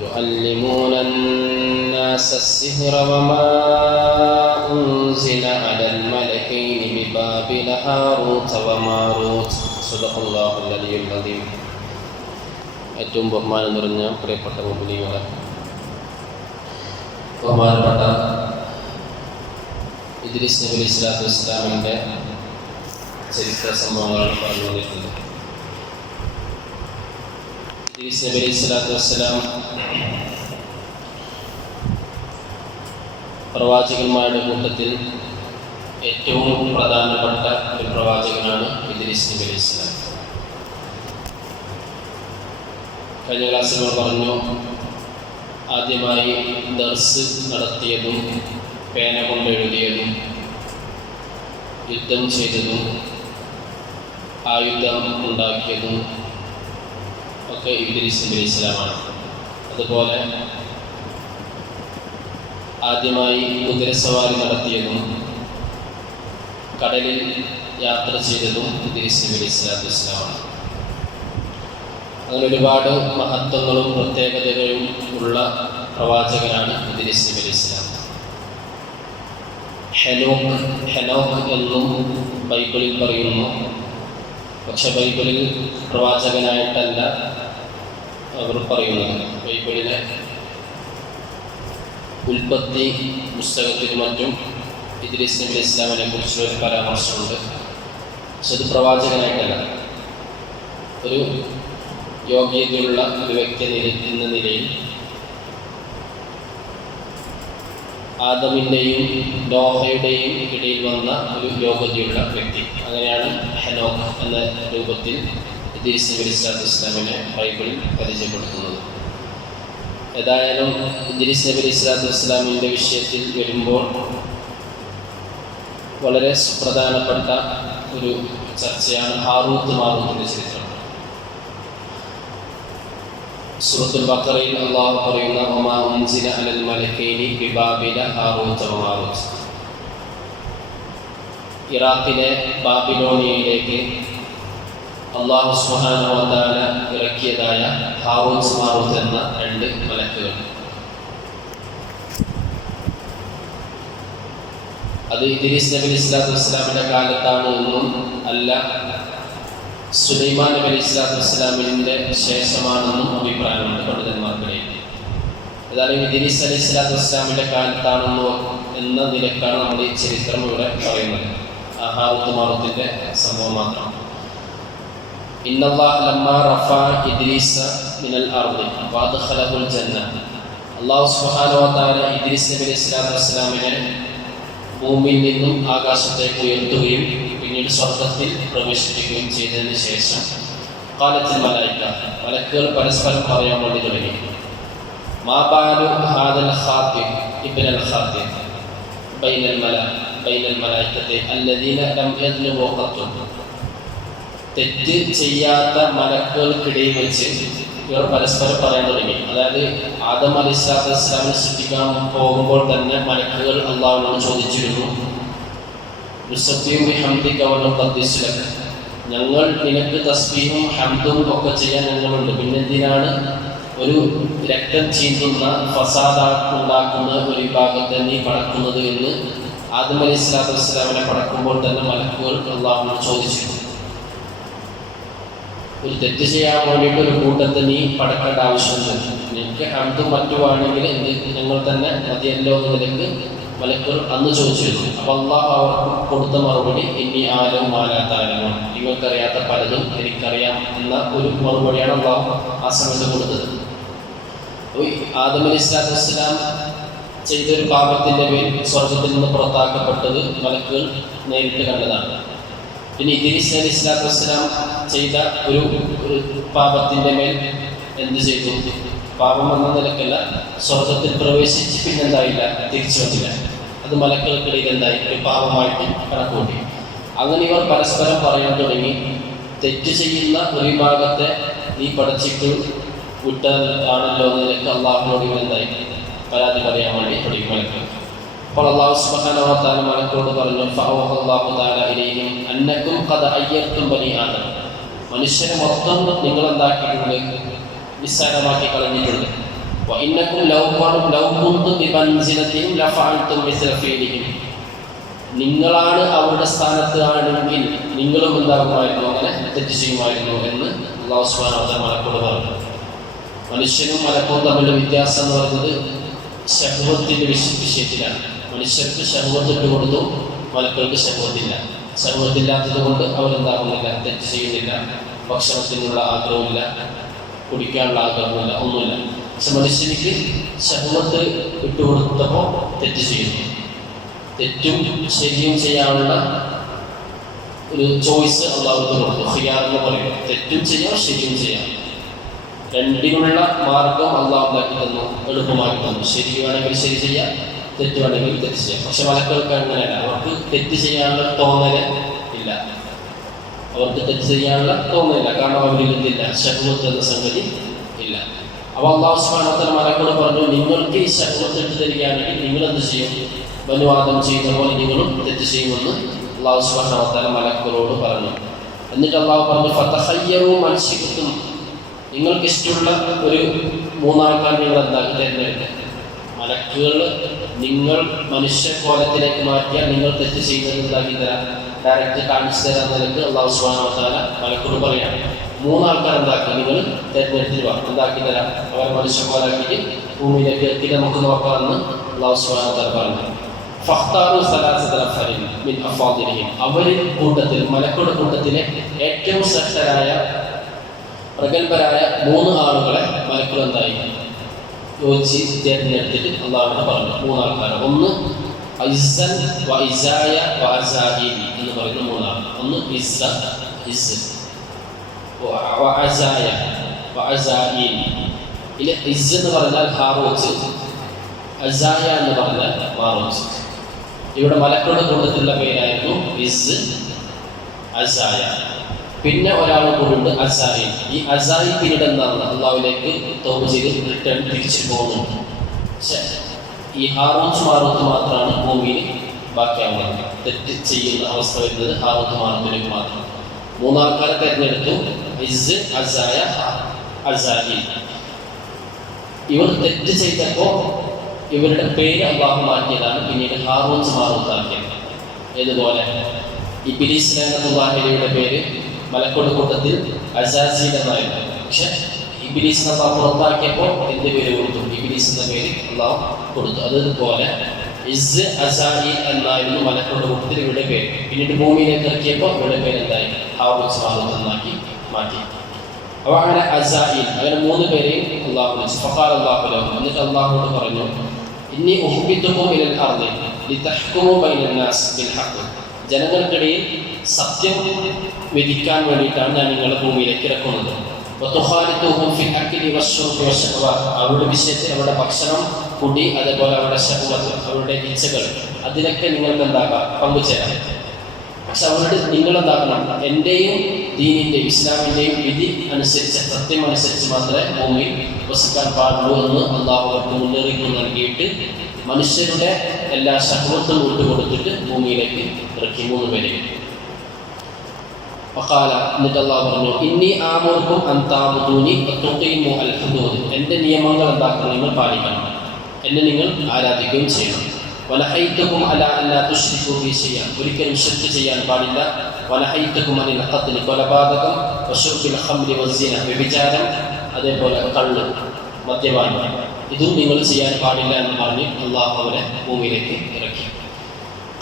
يعلمون الناس السحر وما أنزل على الملكين ببابل هاروت وماروت صدق الله العلي العظيم. ഏറ്റവും ബഹുമാനം നിറഞ്ഞ പ്രിയപ്പെട്ട മുഅ്മിനീങ്ങളെ, ബഹുമാനപ്പെട്ട ഇദ്രീസ് നബി അലൈഹി സ്വലാത്തു വസ്സലാമിൻ്റെ ചരിത്ര സംഭവങ്ങളാണ് പറഞ്ഞു വന്നിട്ടുള്ളത്. ഇദ്രീസ് നബി അലൈഹി സ്വലാത്തു വസ്സലാം പ്രവാചകന്മാരുടെ കൂട്ടത്തിൽ ഏറ്റവും പ്രധാനപ്പെട്ട ഒരു പ്രവാചകനാണ് ഇദ്രീസ് നബി അലൈഹി സ്വലാം. കഴിഞ്ഞ ക്ലാസ്സിൽ നമ്മൾ പറഞ്ഞു, ആദ്യമായി ദർസ് നടത്തിയതും പേന കൊണ്ടെഴുതിയതും യുദ്ധം ചെയ്തതും ആയുധം ഉണ്ടാക്കിയതും ഒക്കെ ഇദ്രീസ് നബി അലൈഹി സ്വലാമാണ്. അതുപോലെ ആദ്യമായി കുതിരസവാരി നടത്തിയതും കടലിൽ യാത്ര ചെയ്തതും ഇദ്രീസ് നബി അലൈഹി സ്വലാത്തു വസ്സലാമാണ്. അങ്ങനെ ഒരുപാട് മഹത്വങ്ങളും പ്രത്യേകതകളും ഉള്ള പ്രവാചകനാണ് ഇദ്രീസ് നബി അലൈഹി സ്വലാം. ഹെനോക്ക് എന്നും ബൈബിളിൽ പറയുന്നു. പക്ഷെ ബൈബിളിൽ പ്രവാചകനായിട്ടല്ല അവർ പറയുന്നത്. ബൈബിളിലെ ഉൽപ്പത്തി പുസ്തകത്തിലും മറ്റും ഇദ്രീസ് നബി അലൈഹി സ്വലാമിനെ കുറിച്ചുള്ള ഒരു പരാമർശമുണ്ട്. പക്ഷെ അത് പ്രവാചകനായിട്ടല്ല, ഒരു യോഗ്യതയുള്ള ഒരു വ്യക്തി എന്ന നിലയിൽ ആദമിൻ്റെയും നോഹയുടെയും ഇടയിൽ വന്ന ഒരു യോഗ്യതയുള്ള വ്യക്തി. അങ്ങനെയാണ് ഹെനോക്ക് എന്ന രൂപത്തിൽ ഇദ്രീസ് നബി അലൈഹി സ്വലാത്തു വസ്സലാമിനെ ബൈബിളിൽ പരിചയപ്പെടുത്തുന്നത്. ഏതായാലും ഇദ്രീസ് നബി അലൈഹി സ്വലാത്തു വസ്സലാമിൻ്റെ വിഷയത്തിൽ വരുമ്പോൾ വളരെ സുപ്രധാനപ്പെട്ട ഒരു ചർച്ചയാണ് ഹാറൂത്ത് മാറൂത്തിൻ്റെ ചരിത്രം. സൂറത്തുൽ ബഖറയിൽ അല്ലാഹു പറയുന്ന വമാ ഉൻസില അലൽ മലക്കൈനി ബിബാബില ഹാറൂത വമാറൂത്ത്. ഇറാഖിലെ ബാബിലോണിയയിലേക്ക് അല്ലാഹു സുബ്ഹാനഹു വ തആല ഇറക്കിയതായ ഹാറൂത്ത് മാറൂത്ത് എന്ന രണ്ട് മലക്കുകൾ. അത് ഇദ്രീസ് നബി അലൈഹി സ്വലാത്തു വസ്സലാമിൻ്റെ കാലത്താണ് എന്നും അല്ല, സുലൈമാൻ നബി അലൈഹി സ്വലാത്തു വസ്സലാമിൻ്റെ ശേഷമാണെന്നും അഭിപ്രായമുണ്ട് പണ്ഡിതന്മാർക്കിടയിൽ. ഏതായാലും ഇദ്രീസ് അലൈഹി സ്വലാത്തു വസ്സലാമിൻ്റെ കാലത്താണെന്നോ എന്ന നിലക്കാണ് നമ്മൾ ഈ ചരിത്രം ഇവിടെ പറയുന്നത്. ഹാറൂത്ത് മാറൂത്തിൻ്റെ സംഭവം മാത്രം. ഇന്നല്ലാഹ ലമ്മാ റഫഅ ഇദ്രീസ മിനൽ അർദി വഅദ്ഖലഹുൽ ജന്ന. അല്ലാഹു സുബ്ഹാനഹു വ തആല ഇദ്രീസ് നബി അലൈഹി സ്വലാത്തു വസ്സലാമിനെ ഭൂമിയിൽ നിന്നും ആകാശത്തേക്ക് ഉയർത്തുകയും പിന്നീട് സ്വർഗത്തിൽ പ്രവേശിപ്പിക്കുകയും ചെയ്തതിന് ശേഷം ഖാലത്തിൽ മലായിക, മലക്കുകൾ പരസ്പരം പറയാൻ വേണ്ടി തുടങ്ങി, മാ ബാലു ഹാദൽ ഖാതിബ് ഇബ്നുൽ ഖാതിബ് ബൈനൽ മലായികത്തി അല്ലദീന ലം യദ്ലുബു ഖത്തു. തെറ്റ് ചെയ്യാത്ത മലക്കുകൾക്കിടയിൽ വെച്ച് ഇവർ പരസ്പരം പറയാൻ തുടങ്ങി. അതായത് ആദം അലൈഹി സ്വലാത്തു വസ്സലാമിനെ സൃഷ്ടിക്കാൻ പോകുമ്പോൾ തന്നെ മലക്കുകൾ അല്ലാഹുവിനോട് ചോദിച്ചിരുന്നു, ഞങ്ങൾ നിനക്ക് തസ്ബീഹും ഹംദും ഒക്കെ ചെയ്യാൻ ഞങ്ങളുണ്ട്, പിന്നെന്തിനാണ് ഒരു രക്തം ചീന്തുന്ന ഫസാദുണ്ടാക്കുന്ന ഒരു വിഭാഗത്തെ നീ പടക്കുന്നത് എന്ന് ആദം അലൈഹി സ്വലാത്തു വസ്സലാമിനെ പടക്കുമ്പോൾ തന്നെ മലക്കുകൾ അല്ലാഹുവിനോട് ചോദിച്ചിരുന്നു. ഒരു തെറ്റ് ചെയ്യാൻ വേണ്ടിയിട്ട് ഒരു കൂട്ടത്തെ നീ പടക്കേണ്ട ആവശ്യമില്ല, നിനക്ക് ഹംദും മറ്റുമാണെങ്കിൽ ഞങ്ങൾ തന്നെ മതിയല്ലോ എന്ന നിലക്ക് മലക്കുകൾ അന്ന് ചോദിച്ചിരുന്നു. അപ്പോൾ അല്ലാഹു അവർക്ക് കൊടുത്ത മറുപടി ഇന്നി ആലം മാലാത്താലമോ, നിങ്ങൾക്കറിയാത്ത പലതും എനിക്കറിയാം എന്ന ഒരു മറുപടിയാണ് അല്ലാഹു ആ സമയത്ത് കൊടുത്തത്. ആദം അലൈഹി സ്വലാത്തു വസ്സലാം ചെയ്തൊരു പാപത്തിൻ്റെ പേരിൽ സ്വർഗത്തിൽ നിന്ന് പുറത്താക്കപ്പെട്ടത് മലക്കുകൾ നേരിട്ട് കണ്ടതാണ്. പിന്നെ ഇദ്രീസ് അലൈഹി സ്വലാത്തു വസ്സലാം ചെയ്ത ഒരു പാപത്തിൻ്റെ മേൽ എന്ത് ചെയ്തു? പാപം എന്ന നിലക്കല്ല, സ്വർഗത്തിൽ പ്രവേശിച്ച് പിന്നെന്തായില്ല, തിരിച്ചു വന്നില്ല. അത് മലക്കുകൾക്കിടയിൽ എന്തായി, ഒരു പാപമായിട്ട് കണക്കൂട്ടി. അങ്ങനെ ഇവർ പരസ്പരം പറയാൻ തുടങ്ങി, തെറ്റ് ചെയ്യുന്ന ഒരു വിഭാഗത്തെ നീ പഠിച്ചിട്ട് വിട്ടാണല്ലോ എന്ന നിലക്ക് അള്ളാഹുവിനോട് ഇവർ എന്തായി പരാതി പറയാൻ വേണ്ടി തുടങ്ങി മലക്കൾ. അപ്പോൾ അല്ലാഹു സുബ്ഹാനഹു വ തആല മലക്കളോട് പറഞ്ഞു, ഫഅവഹല്ലാഹു തആല ഇലൈഹിം അന്നകും ഖദ അയ്യർതും ബനി ആദം. മനുഷ്യരെ മൊത്തം നിങ്ങൾ എന്താക്കിയിട്ടുണ്ട്, നിസ്സാരമാക്കി കളഞ്ഞിട്ടുണ്ട്. وإنكم لو كنتم بمنزلتهم لفعلتم مثل فعلهم. നിങ്ങളാണ് അവരുടെ സ്ഥാനത്ത് ആണെങ്കിൽ നിങ്ങളും എന്താകുമായിരുന്നു, അങ്ങനെ തെറ്റ് ചെയ്യുമായിരുന്നു എന്ന് അല്ലാഹു സുബ്ഹാനഹു വ തആല മലക്കോട് പറഞ്ഞു. മനുഷ്യനും മലക്കും തമ്മിലുള്ള വ്യത്യാസം എന്ന് പറയുന്നത് ശഹ്വത്തിന്റെ വിഷയത്തിലാണ്. മനുഷ്യർക്ക് ശഹ്വത്ത് ഇട്ട് കൊടുത്തു, മലക്കൾക്ക് ശഹ്വത്തില്ല. ശഹ്വത്തില്ലാത്തത് കൊണ്ട് അവരെന്താകുന്നില്ല, തെറ്റ് ചെയ്യുന്നില്ല. ഭക്ഷണത്തിനുള്ള ആഗ്രഹമില്ല, കുടിക്കാനുള്ള ആഗ്രഹമില്ല, ഒന്നുമില്ല. പക്ഷെ മനുഷ്യനിക്ക് ശഹ്വത്ത് ഇട്ടുകൊടുത്തപ്പോൾ തെറ്റ് ചെയ്യുന്നു. തെറ്റും ശരിയും ചെയ്യാനുള്ള ഒരു ചോയ്സ് അള്ളാഹു കൊടുത്തു. ഖിയാർ എന്ന് പറയും. തെറ്റും ചെയ്യാം, ശരിയും ചെയ്യാം. രണ്ടിനുള്ള മാർഗം അള്ളാഹു ഉണ്ടാക്കി തന്നു, എളുപ്പമാക്കി തന്നു. ശരി വേണമെങ്കിൽ ശരി ചെയ്യാം, തെറ്റ് വേണമെങ്കിൽ തെറ്റ് ചെയ്യാം. പക്ഷെ മലക്കൾക്ക് അങ്ങനെയല്ല. അവർക്ക് തെറ്റ് ചെയ്യാനുള്ള തോന്നല് ഇല്ല. അവർക്ക് തെറ്റ് ചെയ്യാനുള്ള തോന്നലില്ല. കാരണം അവരിൽ എന്തില്ല, ശഹ്വത്ത് എന്ന സംഗതി ഇല്ല. അപ്പോൾ അല്ലാഹു സുബ്ഹാനഹു വ തആല മലക്കോട് പറഞ്ഞു, നിങ്ങൾക്ക് ഈ ശഹ്വത്ത് ഇട്ട് തരികയാണെങ്കിൽ നിങ്ങൾ എന്ത് ചെയ്യും? ബനു ആദം ചെയ്ത പോലെ നിങ്ങളും തെറ്റ് ചെയ്യുമെന്ന് അല്ലാഹു സുബ്ഹാനഹു വ തആല മലക്കുകളോട് പറഞ്ഞു. എന്നിട്ട് അല്ലാഹു പറഞ്ഞു, ഫതഖയ്യറൂ മൻ ശിഅ്തും, നിങ്ങൾക്ക് ഇഷ്ടമുള്ള ഒരു മൂന്നാൾക്കാർ നിങ്ങൾ എന്താക്കി തിരഞ്ഞെടുക്കുക. മലക്കുകൾ നിങ്ങൾ മനുഷ്യ കോലത്തിലേക്ക് മാറ്റിയാൽ നിങ്ങൾ തെറ്റ് ചെയ്യുന്നത് എന്താക്കി തരാം, ഡയറക്റ്റ് കാണിച്ചു തരാൻ നിലക്ക് അല്ലാഹു സുബ്ഹാനഹു വ തആല മലക്കുകളോട് പറയാണ്. മൂന്നാൾക്കാർ എന്താക്കി നിങ്ങൾ തിരഞ്ഞെടുത്തിട്ട് വാ, എന്താക്കി തരാം, അവരെ മനുഷ്യ കോലാക്കിയിട്ട് ഭൂമിയിലേക്ക് എത്തി നമുക്ക് നോക്കാമെന്ന് അല്ലാഹു സുബ്ഹാനഹു വ തആല പറഞ്ഞു. ഫഖ്താറു സലാസത നഫരിൻ മിൻ അഫാദിലിഹിം, അവരിൽ കൂട്ടത്തിൽ മലക്കുകളുടെ കൂട്ടത്തിലെ ഏറ്റവും ശ്രേഷ്ഠരായ പ്രഗത്ഭരായ 3 ആളുകളെ മലക്കുകൾ എന്തായി യോജിച്ച് തിരഞ്ഞെടുത്തിട്ട് അള്ളാഹുവിനെ പറഞ്ഞു. 3 ആൾക്കാർ. ഒന്ന് ഇസ്സൻ വ ഇസായ വ അസാഇൽ എന്ന് പറയുന്ന 3 ആൾ. ഒന്ന് ഇസ്സ, ഇസ്, വ അസായ വ അസാഇൽ. ഇല്ല, ഇസ് എന്ന് പറഞ്ഞാൽ ഹാറൂത്ത്, അസായ എന്ന് പറഞ്ഞാൽ മാറൂത്ത്. ഇവിടെ മലക്കുകളുടെ കൂട്ടത്തിലുള്ള പേരായിരുന്നു ഇസ്, അസായ. പിന്നെ ഒരാൾ കൂടിയുണ്ട് അസായിൽ. ഈ അസായി പിന്നീട് എന്താണ് അള്ളാഹുവിലേക്ക് തൗബ ചെയ്ത് റിട്ടേൺ തിരിച്ചു പോകുന്നുണ്ട്. പക്ഷേ ഈ ഹാറൂത്ത് മാറൂത്ത് മാത്രമാണ് ഭൂമിയിൽ ബാക്കിയാവുന്നത്. തെറ്റ് ചെയ്യുന്ന അവസ്ഥ വരുന്നത് ഹാറൂത്ത് മാറൂത്തിലേക്ക് മാത്രം. 3 ആൾക്കാരെ തിരഞ്ഞെടുത്തു, ഇസ്, അസായ, അസായിൽ. ഇവർ തെറ്റ് ചെയ്തപ്പോൾ ഇവരുടെ പേര് അള്ളാഹു മാറ്റിയതാണ് പിന്നീട് ഹാറൂത്ത് മാറൂത്ത് ആക്കിയത്. ഏതുപോലെ ഇബ്ലീസ് ലഅനത്തുല്ലാഹിയുടെ പേര് മലക്കുകളുടെ കൂട്ടത്തിൽ അസാസീൽ എന്നായിരുന്നു. പക്ഷെ ഇബ്ലീസിനെ പുറത്താക്കിയപ്പോൾ എന്ത് പേര് കൊടുത്തു? ഇബ്ലീസ് എന്ന പേര് അള്ളാഹു കൊടുത്തു. അതുപോലെ ഇസ്, അസായിൽ എന്നായിരുന്നു മലക്കുകളുടെ കൂട്ടത്തിൽ ഇവരുടെ പേര്. പിന്നീട് ഭൂമിയിലേക്ക് ഇറക്കിയപ്പോൾ ഇവരുടെ പേര് എന്തായി? ഹാറൂത്ത് മാറൂത്ത് എന്നാക്കി മാറ്റി. അപ്പോൾ അങ്ങനെ അസായിൽ, അങ്ങനെ 3 പേരെയും അള്ളാഹു വിളിച്ചു. ഫഖാല അല്ലാഹു ലഹും, എന്നിട്ട് അള്ളാഹുവോട് പറഞ്ഞു, ഇന്നി ഉഹ്ബിതുകും ഇലൽ അർളി ലിതഹ്കുമു ബൈനൻ നാസ് ബിൽ ഹഖ്, ജനങ്ങൾക്കിടയിൽ സത്യം വിധിക്കാൻ വേണ്ടിയിട്ടാണ് ഞാൻ നിങ്ങളെ ഭൂമിയിലേക്ക് ഇറക്കുന്നത്. അവരുടെ വിഷയത്തിൽ അവരുടെ ഭക്ഷണം, കുടി, അതേപോലെ അവരുടെ ശഹ്വത്ത്, അവരുടെ ഇച്ഛകൾ, അതിലൊക്കെ നിങ്ങൾക്ക് എന്താക്കാം, പങ്കുചേരാം. പക്ഷെ അവരുടെ നിങ്ങളെന്താക്കണം, എൻ്റെയും ദീനിൻ്റെയും ഇസ്ലാമിൻ്റെയും വിധി അനുസരിച്ച്, സത്യം അനുസരിച്ച് മാത്രമേ ഭൂമിയിൽ വസിക്കാൻ പാടുള്ളൂ എന്ന് അള്ളാഹു അവർക്ക് മുന്നറിയിപ്പ് നൽകിയിട്ട് മനുഷ്യരുടെ എല്ലാ ശഹ്വത്തും വിട്ടുകൊടുത്തിട്ട് ഭൂമിയിലേക്ക് ഇറക്കി 3 പേരെയും. വഖാല, എന്നിട്ട് അല്ലാഹു പറഞ്ഞു, ഇന്നി ആമുറുക്കും അൻ തഅബുദൂനി വതുഖീമു അൽ ഹുദൂദ്, എൻ്റെ നിയമങ്ങൾ എന്താക്കണം, നിങ്ങൾ പാലിക്കണം, എന്നെ നിങ്ങൾ ആരാധിക്കുകയും ചെയ്യണം. വനഹൈതുക്കും അലാ അല്ലാ തുശ്രികൂ ബി ശൈഅൻ, ഒരിക്കലും ശിർക്ക് ചെയ്യാൻ പാടില്ല. വനഹൈതുക്കും അനിൽ ഖത്ലി, കൊലപാതകം, വശുർബിൽ ഖംരി വസ്സിന, വ്യഭിചാരം, അതേപോലെ കള്ള്, മദ്യപാനം, ഇതും നിങ്ങൾ ചെയ്യാൻ പാടില്ല എന്ന് പറഞ്ഞ് അള്ളാഹു അവരെ ഭൂമിയിലേക്ക് ഇറക്കി.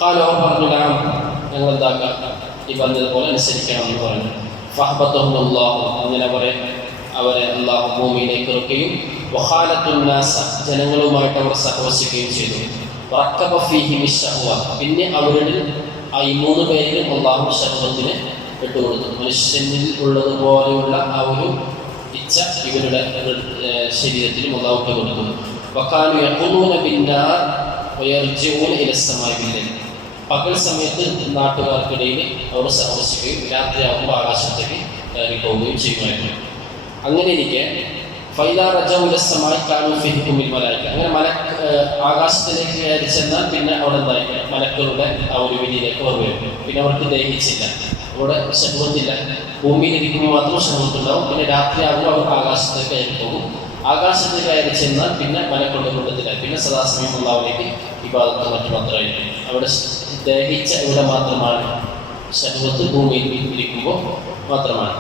ഖാലു, അവർ പറഞ്ഞു, നഅം, ഞങ്ങൾ എന്താക്കാം, ഈ പറഞ്ഞതുപോലെ അനുസരിക്കണം എന്ന് പറഞ്ഞു. ഫഹ്ബതഹുമുല്ലാഹു, അങ്ങനെ അവരെ അള്ളാഹു ഭൂമിയിലേക്ക് ഇറക്കുകയും വഖാലത്തുന്നാസ, ജനങ്ങളുമായിട്ട് അവർ സഹവസിക്കുകയും ചെയ്തു. വറക്കബ ഫീഹിം ശഹ്വ, പിന്നെ അവരിൽ ഈ 3 പേരിലും അള്ളാഹു ശഹ്വത്തിന് ഇട്ടുകൊടുത്തു. മനുഷ്യനിൽ ഉള്ളതുപോലെയുള്ള ആ ഒരു ഇച്ഛ ഇവരുടെ ശരീരത്തിലും അള്ളാഹു കൊടുത്തു. വഖാലു യഖൂലൂന ബിന്നാർ വയർജിഊന ഇല സമാഇ ബില്ലൈൽ, പകൽ സമയത്ത് നാട്ടുകാർക്കിടയിൽ അവർ സഹവസിക്കുകയും രാത്രിയാകുമ്പോൾ ആകാശത്തേക്ക് കയറി പോവുകയും ചെയ്യുമായിരുന്നു. അങ്ങനെ ഇരിക്കെ ഫൈദാ റജഉ ഇല സമാഇ കാനൂ ഫീഹി ഹുമുൽ മലായിക, അങ്ങനെ ആകാശത്തിലേക്ക് കയറി ചെന്നാൽ പിന്നെ അവിടെ എന്തായിരിക്കും, മലക്കുകളുടെ ആ ഒരു വിധിയിലേക്ക് അവർ വരും. പിന്നെ അവർക്ക് ദഹിച്ചില്ല, അവിടെ ശഹ്വത്തില്ല. ഭൂമിയിലിരിക്കുമ്പോൾ മാത്രം ശഹ്വത്തുണ്ടാവും. പിന്നെ രാത്രിയാകുമ്പോൾ അവർ ആകാശത്തേക്ക് കയറി പോകും. ആകാശത്ത് കയറി ചെന്നാൽ പിന്നെ മലക്കളുടെ കൂട്ടത്തിലായി, പിന്നെ സദാസമയം അള്ളാഹുവിലേക്ക് ഇബാദത്ത് മറ്റു മാത്രമായിരിക്കും. അവിടെ ദഹിച്ച ഇവിടെ മാത്രമാണ്, ശരീരത്ത് ഭൂമിയിൽ ഇരിക്കുമ്പോൾ മാത്രമാണ്.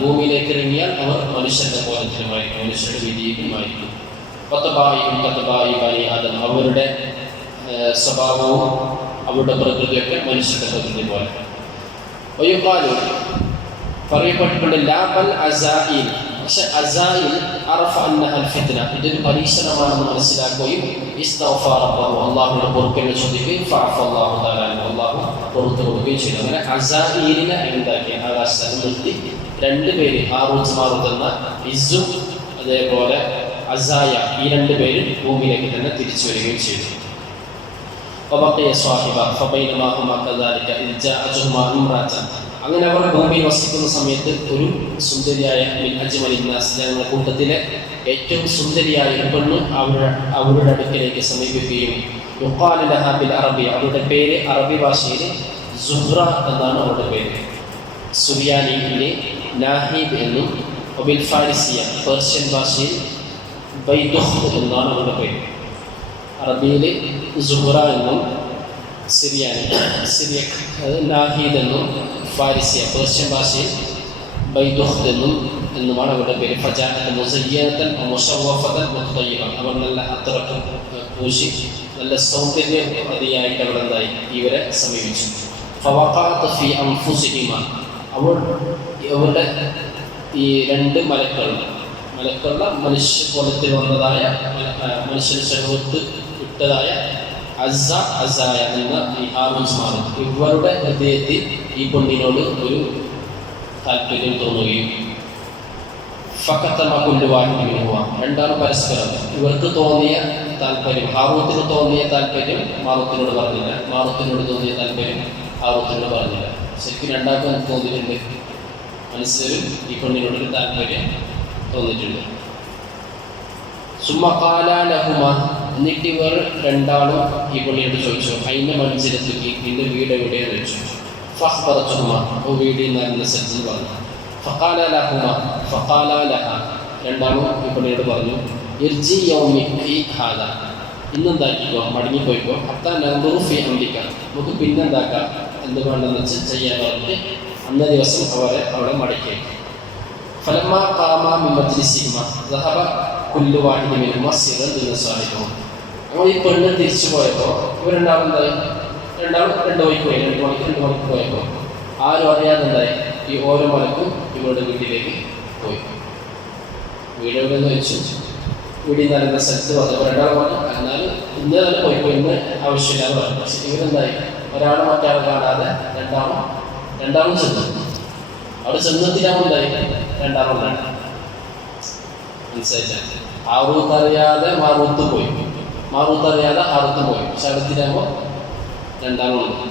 ഭൂമിയിലേക്ക് ഇറങ്ങിയാൽ അവർ മനുഷ്യന്റെ കോലത്തിലുമായിരിക്കും, മനുഷ്യരുടെ വിധിയിലുമായിരിക്കും. അവരുടെ സ്വഭാവവും അവരുടെ പ്രകൃതിയൊക്കെ മനുഷ്യരുടെ പ്രകൃതി പോലെ. പറയപ്പെട്ടിട്ടുണ്ട് ലാബൽ അസായിൽ, പക്ഷെ അസായിൽ ഇതൊരു പരീക്ഷണമാണെന്ന് മനസ്സിലാക്കുകയും അള്ളാഹുവിന്റെ പൊറുക്കലിനെ ചോദിക്കുകയും അള്ളാഹു പുറത്തു കൊടുക്കുകയും ചെയ്തു. അങ്ങനെ അസായിലിനെ ഉണ്ടാക്കി ആകാശത്ത് നിർത്തി രണ്ടുപേര് ഹാറൂത്ത് മാറൂത്ത് എന്ന ഇസും അതേപോലെ അസായ ഈ രണ്ടുപേരും ഭൂമിയിലേക്ക് തന്നെ തിരിച്ചു വരികയും ചെയ്തു. അങ്ങനെ അവർ ഭൂമിയിൽ വസിക്കുന്ന സമയത്ത് ഒരു സുന്ദരിയായ ജനങ്ങളുടെ കൂട്ടത്തിലെ ഏറ്റവും സുന്ദരിയായ പെണ്ണ് അവരുടെ അടുക്കലേക്ക് സമീപിക്കുകയും അറബി, അവരുടെ പേര് അറബി ഭാഷയിൽ സുഹ്റ എന്നാണ് അവരുടെ പേര്. സുറിയാനിയിലെ നാഹിബ് എന്നും ഒബിൽ ഫാരിസിയ പേർഷ്യൻ ഭാഷയിൽ ബൈദുഹ് എന്നാണ് അവരുടെ പേര്. അറബിയിൽ സുഹ്റ എന്നും സിറിയക് നാഹീദ് എന്നും ഫാരിസിയ പേർഷ്യൻ ഭാഷയിൽ ബൈദുഹ് എന്നുമാണ് അവരുടെ പേര്. അവർ നല്ല അത്രക്കും പൂശി നല്ല സൗന്ദര്യവതിയായിട്ട് അവർ എന്തായി ഇവരെ സമീപിച്ചു. അവരുടെ ഈ രണ്ട് മലക്കളുടെ മനുഷ്യകോലത്തിൽ വന്നതായ മനുഷ്യൻ ശരീരത്ത് ഇട്ടതായ അസായ എന്ന ഈ ഹാറൂത്ത് ഇവരുടെ ഹൃദയത്തിൽ ഈ പെണ്ണിനോട് ഒരു താല്പര്യം തോന്നുകയും രണ്ടാളും പരസ്പരം ഇവർക്ക് തോന്നിയ താല്പര്യം, ഹാറൂത്തിന് തോന്നിയ താല്പര്യം മാറൂത്തിനോട് പറഞ്ഞില്ല, മാറൂത്തിനോട് തോന്നിയ താല്പര്യം ഹാറൂത്തിനോട് പറഞ്ഞില്ല. ശരിക്കും രണ്ടാൾക്കും തോന്നിയിട്ടുണ്ട്, മനസ്സിലും ഈ പെണ്ണിനോടൊരു താല്പര്യം തോന്നിയിട്ടുണ്ട്. എന്നിട്ട് ഇവർ രണ്ടാളും ഈ പെണ്ണിനോട് ചോദിച്ചു, അതിൻ്റെ മനസ്സിലെത്തുക്കി നിന്റെ വീട് എവിടെയെന്ന് ചോദിച്ചു. വീട് നല്ല സ്ഥലത്ത് പറഞ്ഞു. രണ്ടാളും ഈ പെണ്ണിനോട് പറഞ്ഞു, ഇന്നെന്താക്കിക്കോ, മടങ്ങിപ്പോയിക്കോ, നമുക്ക് പിന്നെന്താക്കാം, എന്ത് വേണ്ടെന്ന് വെച്ച് ചെയ്യാൻ പറഞ്ഞിട്ട് അന്ന ദിവസം അവളെ മടക്കി. നമ്മൾ ഈ പെണ്ണ് തിരിച്ചു പോയപ്പോൾ ഇവർ രണ്ടാളും എന്തായി, രണ്ടാളും 2 മണിക്ക് പോയി, 2 മണിക്ക് പോയപ്പോൾ ആരും അറിയാതെ എന്തായി ഈ ഓരോ മലക്കും ഇവരുടെ വീട്ടിലേക്ക് പോയി. വീട് എവിടെയെന്ന് വെച്ചു, വീടിൽ നല്ല സ്ഥലത്ത് വന്നു. രണ്ടാൾ പറഞ്ഞു എന്നാലും ഇന്ന് തന്നെ പോയിപ്പോ, ഇന്ന് ആവശ്യമില്ലാതെ പറഞ്ഞു. പക്ഷെ ഇവരെന്തായി ഒരാൾ മറ്റാൾ കാണാതെ രണ്ടാളും ചെന്നു. അവിടെ ചെന്നെത്തിനാമുണ്ടായി രണ്ടാളും മനസ്സിലായില്ല. ഹാറൂത്ത് അറിയാതെ മാറൂത്ത് പോയി, മാറൂത്ത് അറിയാതെ ഹാറൂത്ത് പോയി. പക്ഷെ അടുത്തിനാകുമ്പോൾ രണ്ടാളും ഉണ്ട്.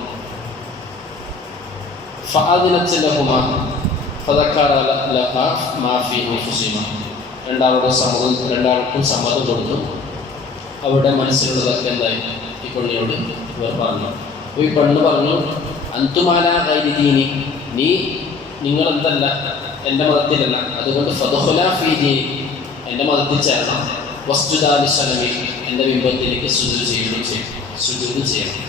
രണ്ടാൾക്കും സമ്മതം കൊടുത്തു. അവരുടെ മനസ്സിലുള്ളതൊക്കെ എന്തായി ഈ പെണ്ണിനോട് ഇവർ പറഞ്ഞു. ഈ പെണ്ണ് പറഞ്ഞു, അന്തുമാല ഗൈരിദീനി, നിങ്ങളെന്തല്ല എൻ്റെ മതത്തിലല്ല, അതുകൊണ്ട് ഫദഖുല ഫീ ദീനി, എൻ്റെ മതത്തിൽ ചേരണം. വസ്ജുദാലി സലമി, എൻ്റെ ബിംബത്തിലേക്ക് സുജൂദ് ചെയ്യണം.